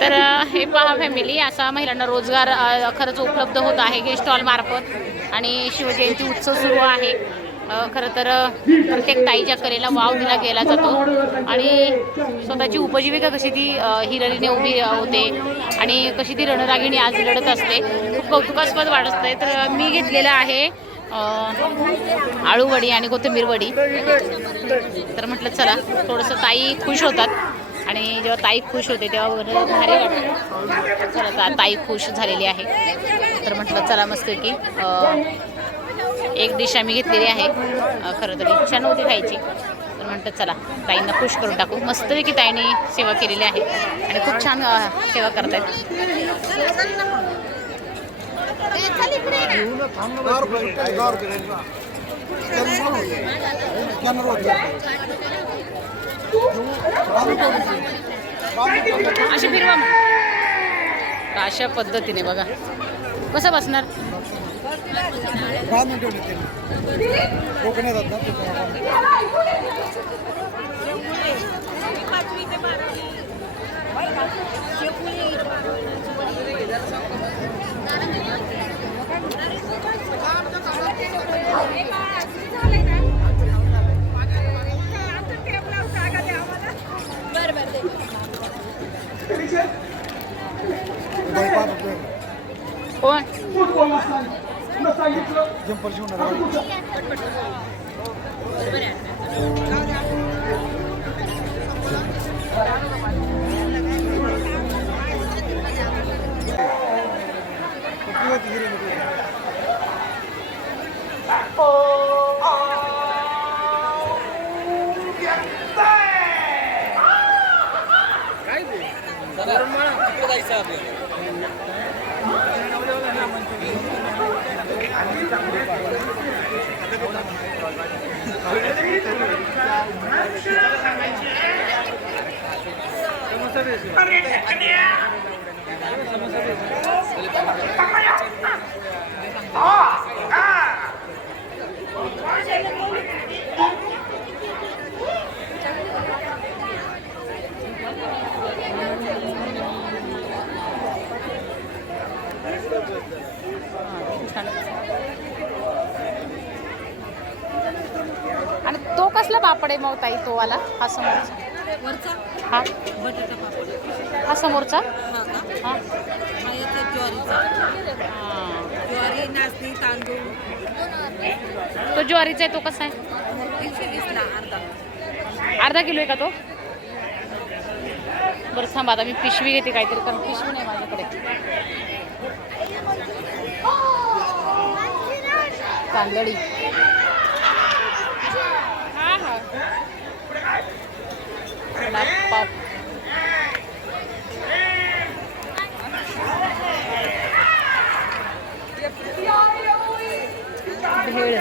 तर हे पहा फॅमिली, असा महिलांना रोजगार खरंच उपलब्ध होत आहे हे स्टॉल मार्फत. आणि शिवजयंती उत्सव सुरू आहे. खरं तर प्रत्येक ताईच्या कलेला वाव दिला गेला जातो आणि स्वतःची उपजीविका कशी ती हिररीने उभी होते आणि कशी ती रणरागिणी आज लढत असते, खूप कौतुकास्पद वाटत आहे. तर मी घेतलेलं आहे आळूवडी आणि कोथिंबीर वडी. तर म्हटलं चला थोडंसं ताई खुश होतात आणि जेव्हा ताई खुश होते तेव्हा भारी वाटतं. चला ताई खुश झालेली आहे तर म्हटलं चला मस्त की एक डिश आम्ही घेतलेली आहे. खरं तर इच्छा नव्हती खायची तर म्हटलं चला ताईंना खुश करून टाकू. मस्तपैकी ताईंनी सेवा केलेली आहे आणि खूप छान सेवा करत आहेत. अशी फिरवा अशा पद्धतीने बघा कसं बसणार. कोण आणि तो कसला पापड आहे मग ताई तो वाला हा समोरचा हा बटाटा पापड हा समोरचा हा ज्वारीचा ज्वारी नाचणी तांदूळ तो ज्वारीचा आहे तो कसा आहे 120 ला अर्धा किलो आहे का तो. बरं थांबा आता मी पिशवी घेते काहीतरी कारण पिशवी नाही माझ्याकडे. तांदळी हा हा पाप भेळ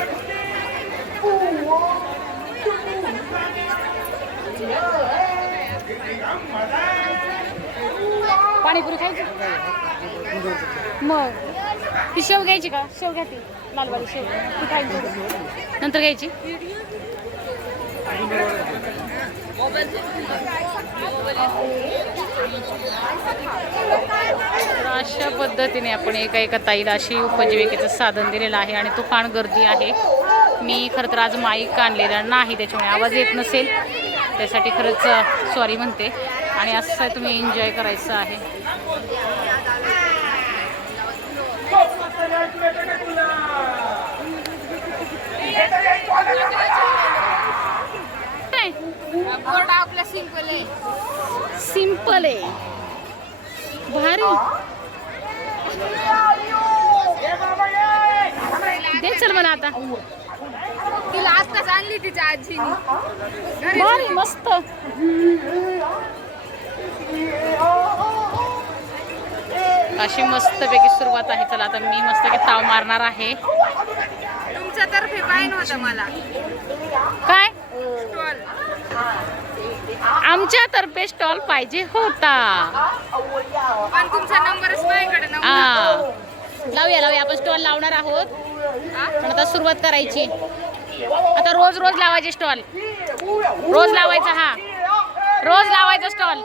पाणीपुरी खायची मग ती शेव घ्यायची का. शेव घ्या ती लालवाडी शेव ती खायची नंतर घ्यायची. तर अशा पद्धतीने आपण एका ताईला अशी उपजीविकेचं साधन दिलेलं आहे आणि तुफान गर्दी आहे. मी खरं तर आज माईक आणलेला नाही त्याच्यामुळे आवाज येत नसेल त्यासाठी खरंच सॉरी म्हणते. आणि असं तुम्ही एन्जॉय करायचं आहे. आपला सिंपल आहे सिंपल आहे भारी. दे चल मला आता तिला आत्ताच आणली तिच्या आजीने भारी मस्त. अशी मस्तपैकी सुरुवात आहे. चला आता मी मस्तपैकी ताव मारणार आहे. तुमच्यातर्फे काय नव्हतं मला काय स्टॉल आमच्यातर्फे स्टॉल पाहिजे होता पण तुमचा नंबरच माझ्याकडे नव्हता. लावूया आपण स्टॉल लावणार आहोत. पण आता सुरुवात करायची. आता रोज लावायचे स्टॉल. रोज लावायचा रोज लावायचा स्टॉल.